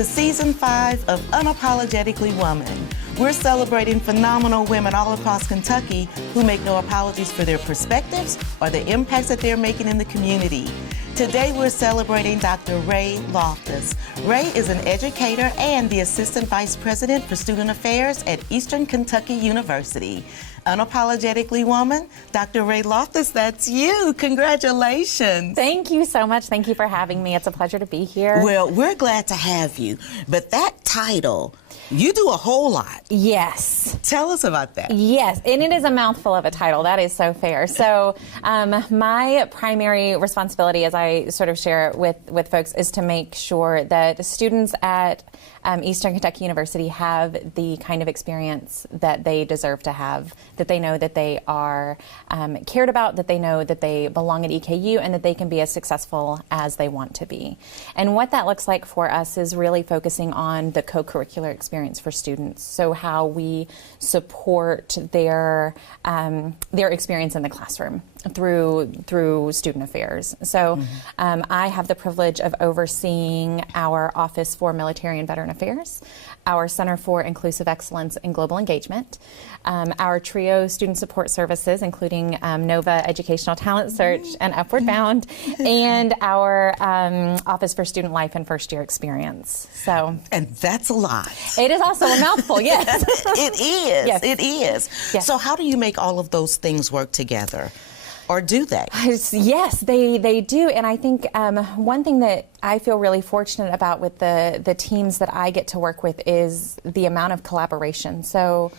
to Season 5 of Unapologetically Woman. We're celebrating phenomenal women all across Kentucky who make no apologies for their perspectives or the impacts that they're making in the community. Today we're celebrating Dr. Rae Loftis. Rae is an educator and the Assistant Vice President for Student Affairs at Eastern Kentucky University. Unapologetically Woman, Dr. Rae Loftis, that's you. Congratulations. Thank you so much. Thank you for having me. It's a pleasure to be here. Well, we're glad to have you. But that title, you do a whole lot. Yes. Tell us about that. Yes, and it is a mouthful of a title. That is so fair. So my primary responsibility, as I sort of share with folks, is to make sure that students at Eastern Kentucky University have the kind of experience that they deserve to have, that they know that they are cared about, that they know that they belong at EKU, and that they can be as successful as they want to be. And what that looks like for us is really focusing on the co-curricular experience for students. So how we support their experience in the classroom through student affairs. So I have the privilege of overseeing our Office for Military and Veteran Affairs, our Center for Inclusive Excellence and Global Engagement, our TRIO student support services, including NOVA Educational Talent Search and Upward Bound, and our Office for Student Life and First Year Experience. So, and that's a lot. It is also a mouthful, yes. It is. Yes. It is. Yes. So how do you make all of those things work together? Or do they? Yes, they do. And I think one thing that I feel really fortunate about with the teams that I get to work with is the amount of collaboration. So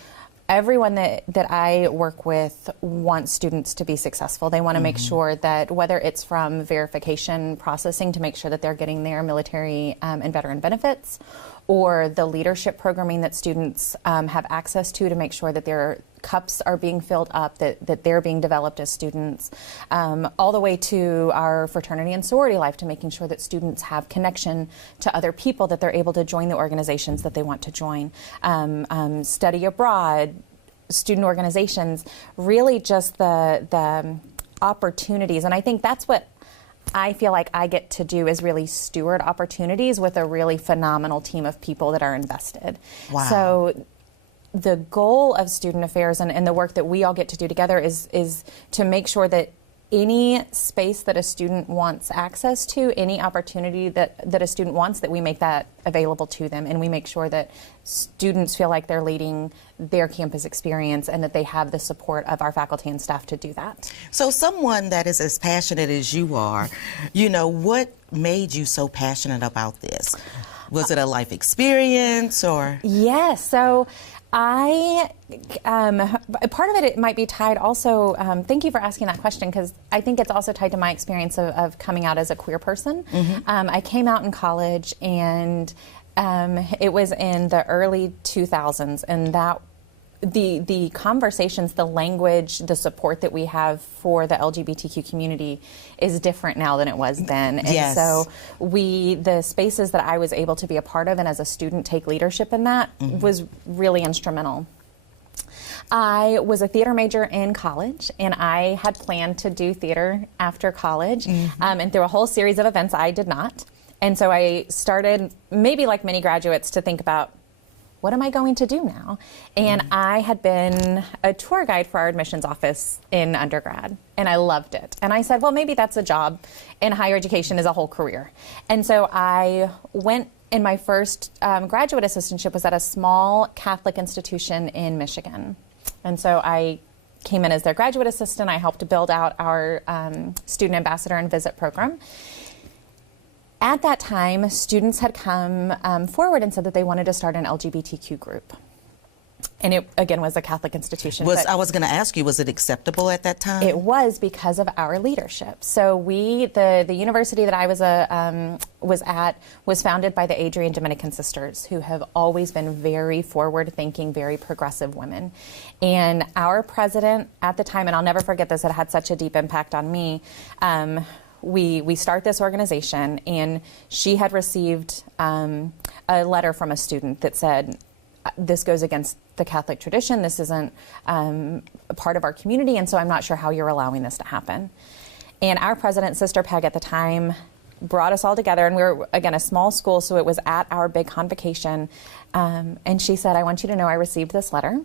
everyone that I work with wants students to be successful. They want to make sure that whether it's from verification processing to make sure that they're getting their military and veteran benefits, or the leadership programming that students have access to make sure that their cups are being filled up, that they're being developed as students, all the way to our fraternity and sorority life, to making sure that students have connection to other people, that they're able to join the organizations that they want to join, study abroad, student organizations, really just the opportunities. And I think that's what I feel like I get to do, is really steward opportunities with a really phenomenal team of people that are invested. Wow. So the goal of student affairs and the work that we all get to do together is to make sure that any space that a student wants access to, any opportunity that a student wants, that we make that available to them, and we make sure that students feel like they're leading their campus experience and that they have the support of our faculty and staff to do that. So someone that is as passionate as you are, what made you so passionate about this? Was it a life experience or? Yes, so part of it might be tied also, thank you for asking that question, because I think it's also tied to my experience of coming out as a queer person. I came out in college, and it was in the early 2000s, and that the conversations, the language, the support that we have for the LGBTQ community is different now than it was then. And yes. So the spaces that I was able to be a part of and as a student take leadership in that was really instrumental. I was a theater major in college, and I had planned to do theater after college, and through a whole series of events I did not. And so I started, maybe like many graduates, to think about, what am I going to do now? And I had been a tour guide for our admissions office in undergrad, and I loved it. And I said, well, maybe that's a job in higher education as a whole career. And so I went, in my first graduate assistantship was at a small Catholic institution in Michigan. And so I came in as their graduate assistant. I helped to build out our student ambassador and visit program. At that time, students had come forward and said that they wanted to start an LGBTQ group. And it, again, was a Catholic institution. I was going to ask you, was it acceptable at that time? It was, because of our leadership. So the university that I was at was founded by the Adrian Dominican sisters, who have always been very forward-thinking, very progressive women. And our president at the time, and I'll never forget this, it had such a deep impact on me, we start this organization, and she had received a letter from a student that said, this goes against the Catholic tradition, this isn't a part of our community, and so I'm not sure how you're allowing this to happen. And our president, Sister Peg, at the time brought us all together, and we were, again, a small school, so it was at our big convocation. And she said, I want you to know I received this letter,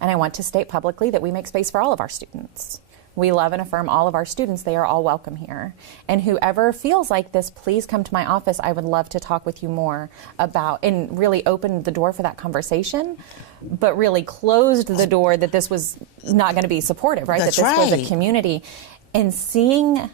and I want to state publicly that we make space for all of our students. We love and affirm all of our students. They are all welcome here. And whoever feels like this, please come to my office. I would love to talk with you more about, and really opened the door for that conversation, but really closed the door that this was not going to be supportive, right? That's that this was right. a community. And seeing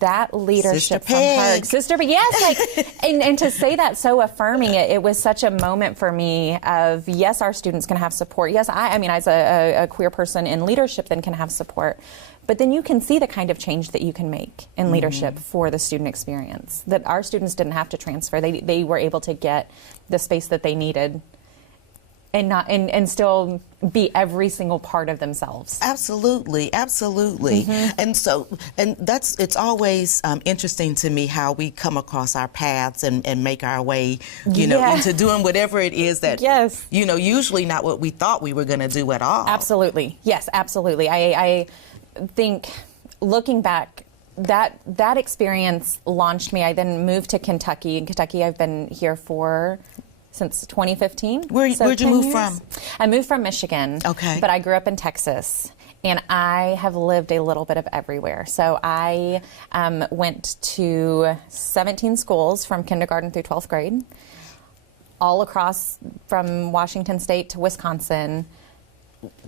that leadership from her sister, but yes, like, and to say that so affirming, it was such a moment for me of, yes, our students can have support. Yes, I mean, as a queer person in leadership, then can have support. But then you can see the kind of change that you can make in leadership for the student experience. That our students didn't have to transfer; they were able to get the space that they needed, and still be every single part of themselves. Absolutely, absolutely. And so, it's always interesting to me how we come across our paths and make our way, you know, into doing whatever it is that, you know, usually not what we thought we were going to do at all. Absolutely, yes, absolutely. I think, looking back, that experience launched me. I then moved to Kentucky. In Kentucky, I've been here since 2015. Where'd you move from? I moved from Michigan. Okay. But I grew up in Texas, and I have lived a little bit of everywhere. So I went to 17 schools from kindergarten through 12th grade, all across from Washington State to Wisconsin.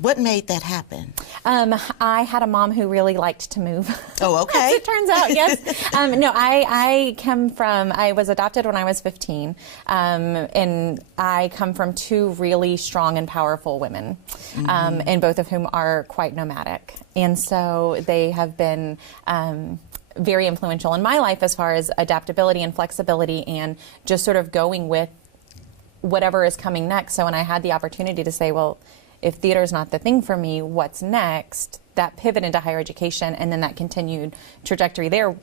What made that happen? I had a mom who really liked to move. Oh, okay. As it turns out, yes. No, I was adopted when I was 15, and I come from two really strong and powerful women, and both of whom are quite nomadic. And so they have been very influential in my life as far as adaptability and flexibility and just sort of going with whatever is coming next. So when I had the opportunity to say, well, if theater is not the thing for me, what's next? That pivot into higher education and then that continued trajectory there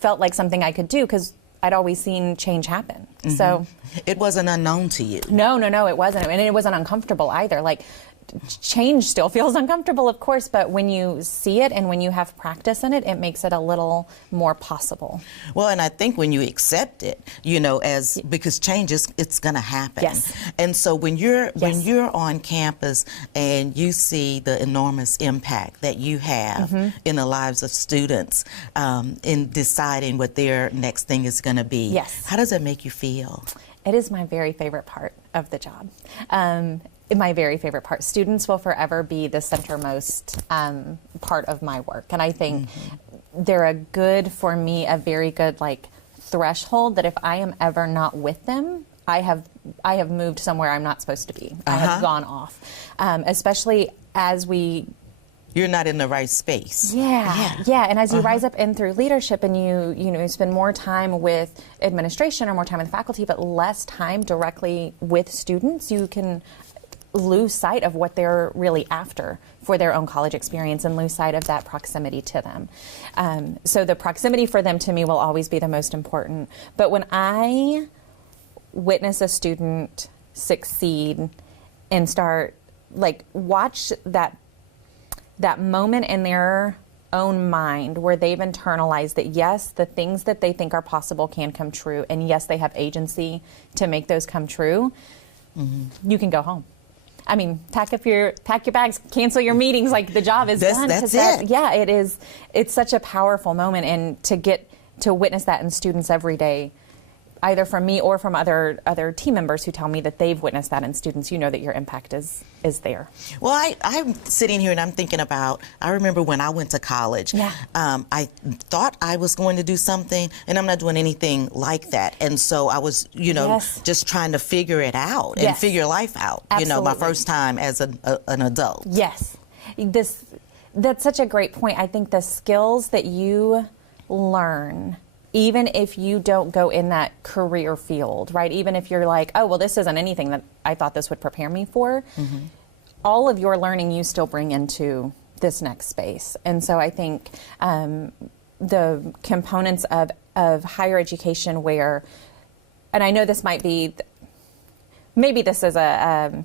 felt like something I could do because I'd always seen change happen. So it wasn't unknown to you. No, it wasn't. And it wasn't uncomfortable either. Like, change still feels uncomfortable, of course, but when you see it and when you have practice in it, it makes it a little more possible. Well, and I think when you accept it, you know, because change it's going to happen. Yes. And so when you're on campus and you see the enormous impact that you have in the lives of students in deciding what their next thing is going to be, how does that make you feel? It is my very favorite part of the job. My very favorite part. Students will forever be the centermost part of my work. And I think they're a very good like threshold that if I am ever not with them, I have moved somewhere I'm not supposed to be. I have gone off. Especially as you're not in the right space. Yeah. And as you rise up in through leadership and you spend more time with administration or more time with faculty, but less time directly with students, you can lose sight of what they're really after for their own college experience and lose sight of that proximity to them. So the proximity for them to me will always be the most important. But when I witness a student succeed and start, watch that moment in their own mind where they've internalized that, yes, the things that they think are possible can come true, and yes, they have agency to make those come true, you can go home. I mean, pack your bags, cancel your meetings, like the job is done. That's it. Yeah, it is. It's such a powerful moment, and to get to witness that in students every day, either from me or from other team members who tell me that they've witnessed that in students, you know that your impact is there. Well, I'm sitting here and I'm thinking about, I remember when I went to college, I thought I was going to do something, and I'm not doing anything like that. And so I was, just trying to figure it out and figure life out, my first time as an adult. Yes. That's such a great point. I think the skills that you learn, even if you don't go in that career field, right? Even if you're like, oh, well, this isn't anything that I thought this would prepare me for, all of your learning you still bring into this next space. And so I think the components of higher education where, and I know this might be, maybe this is a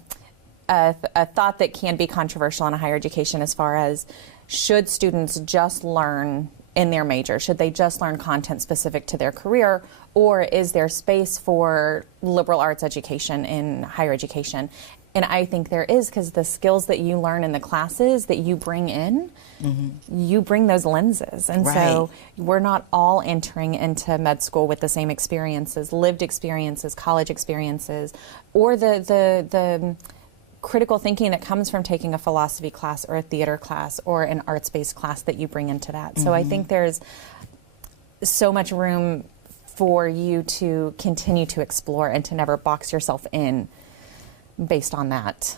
thought that can be controversial in a higher education as far as should students just learn in their major? Should they just learn content specific to their career, or is there space for liberal arts education in higher education? And I think there is, because the skills that you learn in the classes that you bring in, you bring those lenses. And so we're not all entering into med school with the same experiences, lived experiences, college experiences, or the critical thinking that comes from taking a philosophy class or a theater class or an arts-based class that you bring into that. So I think there's so much room for you to continue to explore and to never box yourself in based on that.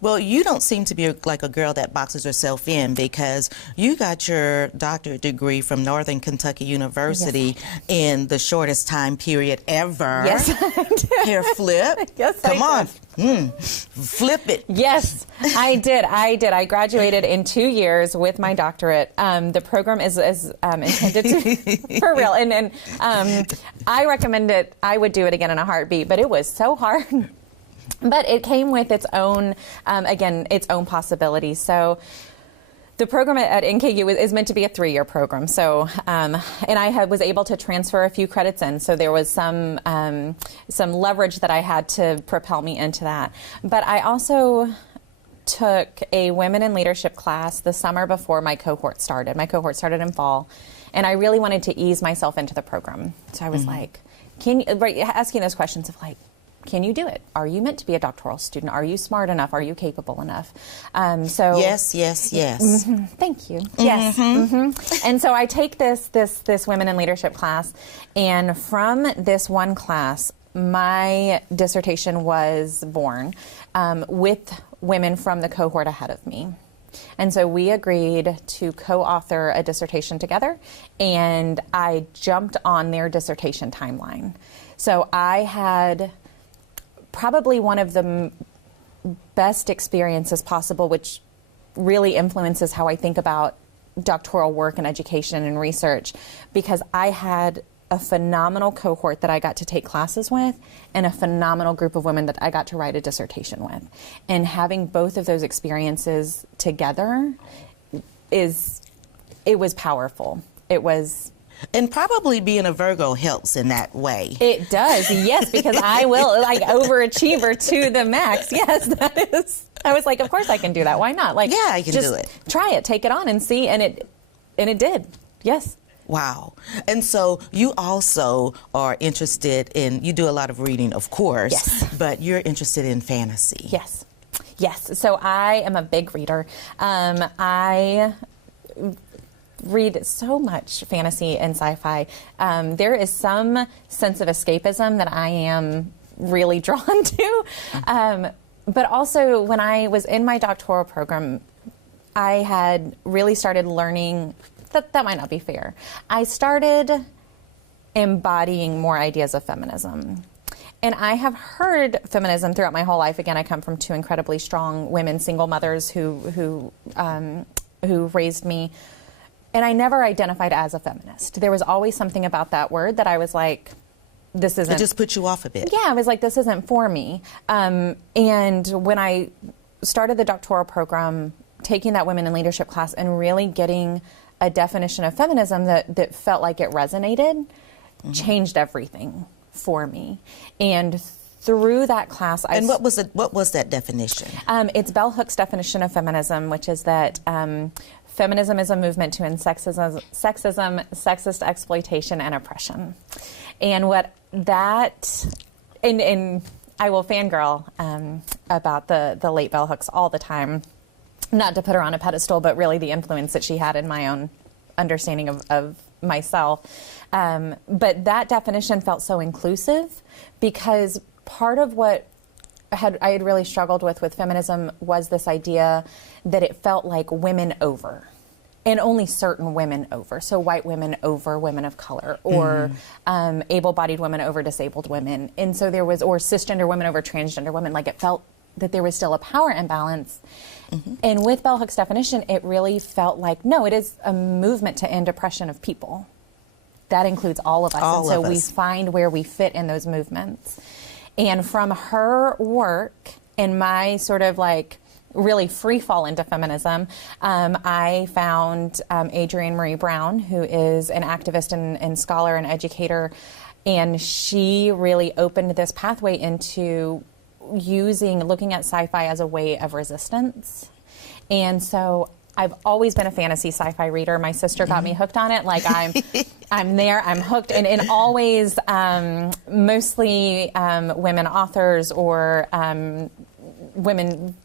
Well, you don't seem to be like a girl that boxes herself in, because you got your doctorate degree from Northern Kentucky University in the shortest time period ever. Yes, I did. Hair flip. Yes, Come I on. did. Flip it. Yes, I did. I graduated in 2 years with my doctorate. The program is intended to, for real. And I recommend it. I would do it again in a heartbeat, but it was so hard. But it came with its own, again, its own possibilities. So the program at NKU is meant to be a 3-year program. So, and I was able to transfer a few credits in. So there was some leverage that I had to propel me into that. But I also took a women in leadership class the summer before my cohort started. My cohort started in fall, and I really wanted to ease myself into the program. So I was like, asking those questions of like, can you do it? Are you meant to be a doctoral student? Are you smart enough? Are you capable enough? So yes. Thank you. Yes. And so I take this women in leadership class, and from this one class, my dissertation was born with women from the cohort ahead of me. And so we agreed to co-author a dissertation together, and I jumped on their dissertation timeline. So I had probably one of the best experiences possible, which really influences how I think about doctoral work and education and research, because I had a phenomenal cohort that I got to take classes with and a phenomenal group of women that I got to write a dissertation with. And having both of those experiences together it was powerful. It was. And probably being a Virgo helps in that way. It does, yes, because I will, like, overachiever to the max. Yes, that is. I was like, of course I can do that. Why not? Like, yeah, I can just do it. Try it, take it on, and see. And it did. Yes. Wow. And so you also are interested in, you do a lot of reading, of course, yes, but you're interested in fantasy. Yes. Yes. So I am a big reader. I read so much fantasy and sci-fi. There is some sense of escapism that I am really drawn to. But also, when I was in my doctoral program, I had really started learning that might not be fair. I started embodying more ideas of feminism. And I have heard feminism throughout my whole life. Again, I come from 2 incredibly strong women, single mothers who raised me. And I never identified as a feminist. There was always something about that word that I was like, this isn't. It just put you off a bit. Yeah, I was like, this isn't for me. And when I started the doctoral program, taking that women in leadership class and really getting a definition of feminism that felt like it resonated, changed everything for me. And through that class, what was that definition? It's Bell Hook's definition of feminism, which is that feminism is a movement to end sexism, sexist exploitation, and oppression. And what that, and I will fangirl about the late Bell Hooks all the time, not to put her on a pedestal, but really the influence that she had in my own understanding of myself. But that definition felt so inclusive, because part of what I had really struggled with feminism was this idea that it felt like women over, and only certain women over. So white women over women of color, or able-bodied women over disabled women. And so there was, or cisgender women over transgender women. Like, it felt that there was still a power imbalance. And with Bell Hook's definition, it really felt like, no, it is a movement to end oppression of people. That includes all of us. And so we find where we fit in those movements. And from her work and my sort of like really free fall into feminism, I found Adrienne Maree Brown, who is an activist and scholar and educator, and she really opened this pathway into looking at sci-fi as a way of resistance. And so I've always been a fantasy sci-fi reader. My sister got me hooked on it. Like I'm there, I'm hooked, and always mostly women authors or women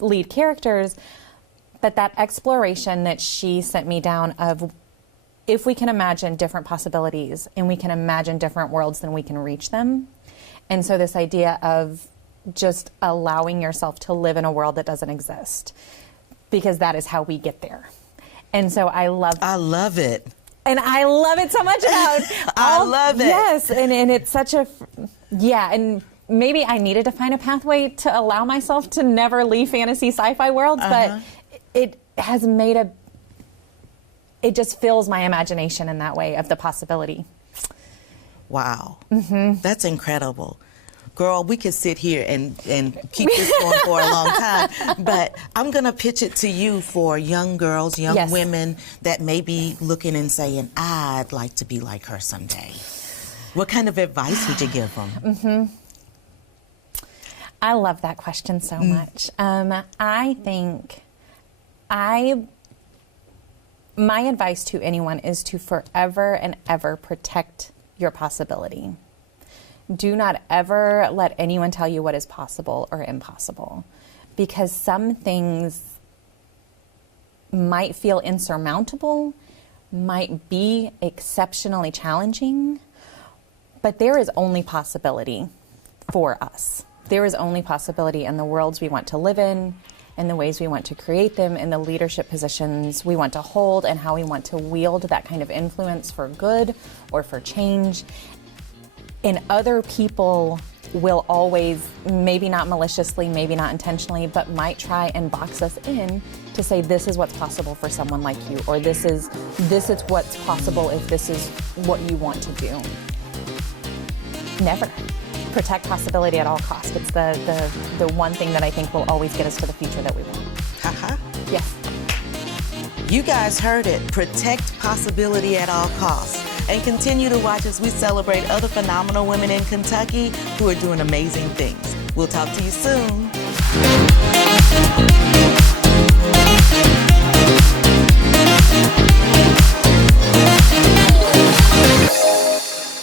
lead characters. But that exploration that she sent me down of, if we can imagine different possibilities and we can imagine different worlds, then we can reach them. And so this idea of just allowing yourself to live in a world that doesn't exist, because that is how we get there. And so I love it. And I love it so much about I love it. Yes, and it's such a, and maybe I needed to find a pathway to allow myself to never leave fantasy sci-fi worlds, but it has made it just fills my imagination in that way of the possibility. Wow. That's incredible. Girl, we could sit here and keep this going for a long time, but I'm going to pitch it to you for young girls, young women that may be looking and saying, I'd like to be like her someday. What kind of advice would you give them? I love that question so much. I think my advice to anyone is to forever and ever protect your possibility. Do not ever let anyone tell you what is possible or impossible, because some things might feel insurmountable, might be exceptionally challenging, but there is only possibility for us. There is only possibility in the worlds we want to live in the ways we want to create them, in the leadership positions we want to hold, and how we want to wield that kind of influence for good or for change. And other people will always, maybe not maliciously, maybe not intentionally, but might try and box us in to say this is what's possible for someone like you, or this is what's possible if this is what you want to do. Never. Protect possibility at all costs. It's the one thing that I think will always get us to the future that we want. Yes. You guys heard it. Protect possibility at all costs. And continue to watch as we celebrate other phenomenal women in Kentucky who are doing amazing things. We'll talk to you soon.